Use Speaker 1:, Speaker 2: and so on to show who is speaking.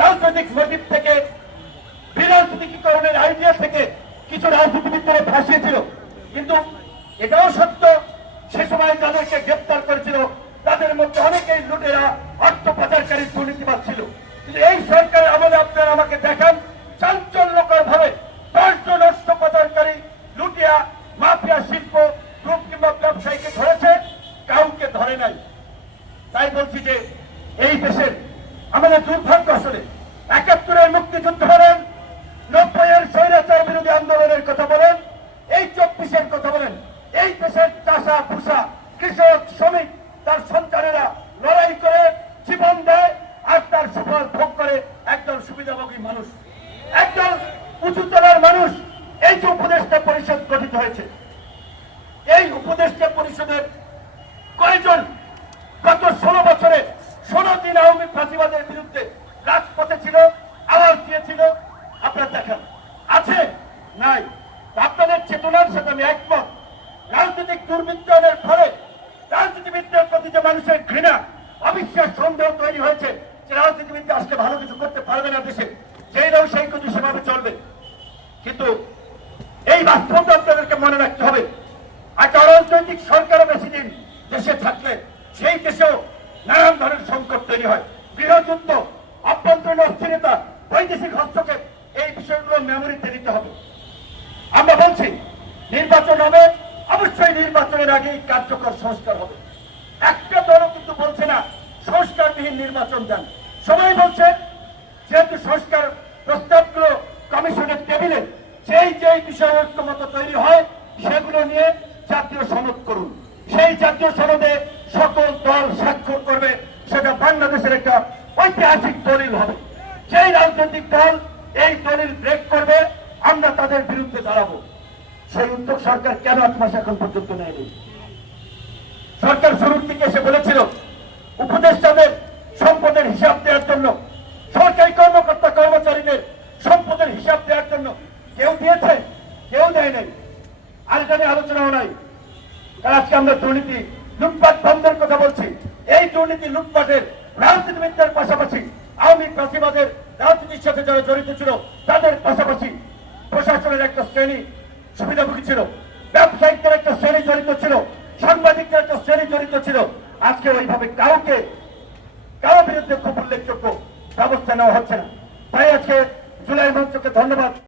Speaker 1: রাজনৈতিক মোটিভ থেকে, বিরাজনীতিকরণের আইডিয়া থেকে কিছু রাজনীতিবিদরা ফাঁসিয়েছিল। কিন্তু এটাও সত্য, সে সময় যাদেরকে গ্রেপ্তার করেছিল, তাদের মধ্যে অনেকেই লুটেরা অর্থ পাচারকারী দুর্নীতিবাদ ছিল। কিন্তু এই সরকারের আমলে আপনারা আমাকে দেখান চাঞ্চল্যকর ভাবে দশজন অর্থ পাচারকারী লুটিয়া মাফিয়া শিল্প গ্রুপ কিংবা ব্যবসায়ীকে ধরেছে, কাউকে ধরে নাই। তাই বলছি যে এই দেশের আমাদের দুর্ভাগ্য আসলে একাত্তরের মুক্তিযুদ্ধ বলেন নব্বইয়ের স্বৈরাচার বিরোধী আন্দোলনের কথা বলেন, এই চব্বিশের কথা বলেন, এই দেশের চাষা, ভূষা, কৃষক, শ্রমিক, তার সন্তানেরা লড়াই করে জীবন দেয় আর তার সুফল ভোগ করে একদল সুবিধাভোগী মানুষ। একদল উঁচুতলার মানুষ। এই যে উপদেষ্টা পরিষদ গঠিত হয়েছে, এই উপদেষ্টা পরিষদের কয়জন গত ষোলো বছরে ষোলো দিন আওয়ামী ফাঁসিবাদের বিরুদ্ধে রাজপথে ছিল আওয়াজ দিয়েছিল আপনারা দেখেন আছে নাই। আপনাদের চেতনার সাথে আমি একমত। রাজনৈতিক দুর্বৃত্তায়নের ফলে রাজনীতিবিদদের প্রতি যে মানুষের ঘৃণা, অবিশ্বাস সন্দেহ তৈরি হয়েছে যে রাজনীতিবিদরা আসলে ভালো কিছু করতে পারবে না দেশে সেই রাও সেই কিছু সেভাবে চলবে। কিন্তু এই বাস্তবতা আপনাদেরকে মনে রাখতে হবে। একটা অরাজনৈতিক সরকারও বেশি দিন দেশে থাকলে সেই দেশেও নানান ধরনের সংকট তৈরি হয়। গৃহযুদ্ধ, অভ্যন্তরীণ অস্থিরতা, বৈদেশিক হস্তক্ষেপ, এই বিষয়গুলো মেমোরিতে নিতে হবে। নির্বাচন হবে, অবশ্যই নির্বাচনের আগেই কার্যকর সংস্কার হবে। একটা দলও কিন্তু বলছে না, সংস্কারবিহীন নির্বাচন দেন। সবাই বলছে, যেহেতু সংস্কার প্রস্তাবগুলো কমিশনের টেবিলে, যেই যেই বিষয় ঐক্যমত তৈরি হয়, সেগুলো নিয়ে জাতীয় সনদ করুন। সেই জাতীয় সনদে সকল দল স্বাক্ষর করবে, সেটা বাংলাদেশের একটা ঐতিহাসিক দলিল হবে। যেই রাজনৈতিক দল এই দলিল ব্রেক করবে, আমরা তাদের বিরুদ্ধে দাঁড়াবো। সেই উদ্যোগ সরকার কেন আট মাস এখন পর্যন্ত নেয়নি? সরকার শুরুর দিকে এসে বলেছিল, উপদেষ্টাদের সম্পদের হিসাব দেওয়ার জন্য, সরকারি কর্মকর্তা কর্মচারীদের সম্পদের হিসাব দেওয়ার জন্য কেউ দিয়েছে, কেউ দেয় নাই আর এটা নিয়ে আলোচনাও নাই। আজকে আমরা দুর্নীতি, লুটপাট বন্ধের কথা বলছি। এই দুর্নীতি, লুটপাটের রাজনীতিবিদদের পাশাপাশি, আওয়ামী ফাঁসিবাদের রাজনীতির সাথে যারা জড়িত ছিল, তাদের পাশাপাশি প্রশাসনের একটা শ্রেণি সুবিধাভোগী ছিল। ব্যবসায়িকদের একটা শ্রেণি জড়িত ছিল, সাংবাদিকদের একটা শ্রেণি জড়িত ছিল। আজকে ওইভাবে কাউকে, কারও বিরুদ্ধে খুব উল্লেখযোগ্য ব্যবস্থা নেওয়া হচ্ছে না। তাই আজকে জুলাই মঞ্চকে ধন্যবাদ।